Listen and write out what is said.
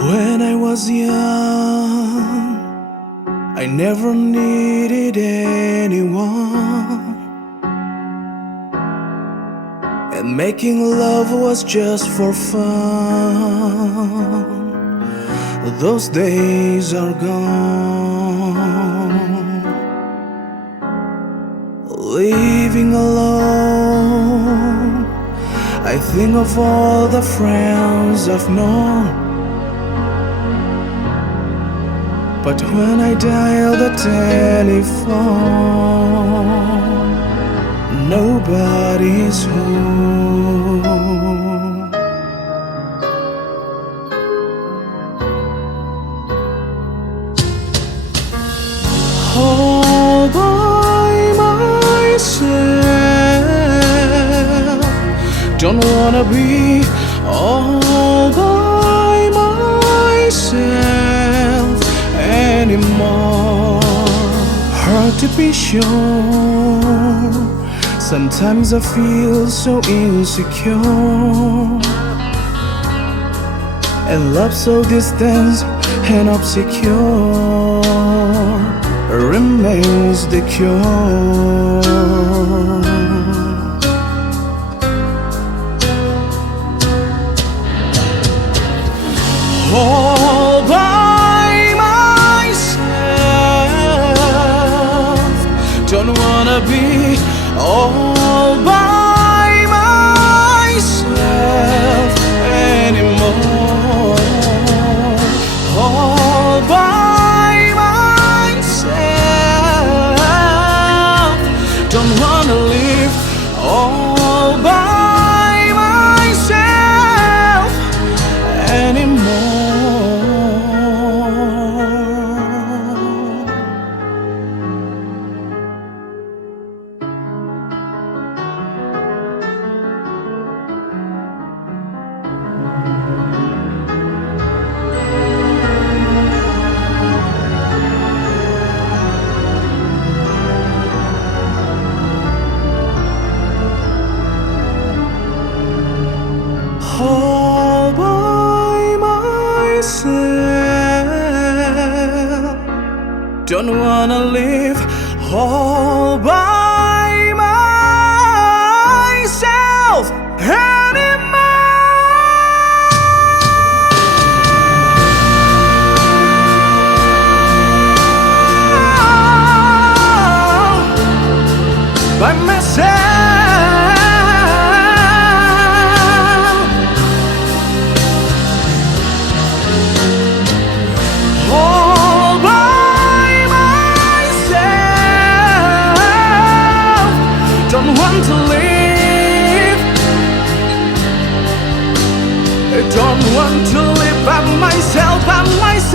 When I was young, I never needed anyone, and making love was just for fun. Those days are gone. Living alone, I think of all the friends I've known. But when I dial the telephone, nobody's home. All by myself, don't wanna be all by myself anymore. Hard to be sure. Sometimes I feel so insecure, and love so distant and obscure remains the cure. All by myself, don't wanna be all by myself anymore. All by myself, don't wanna live all by myself anymore. All by myself, don't wanna live all by myself anymore. By myself. Don't want to live. I don't want to live by myself, by myself.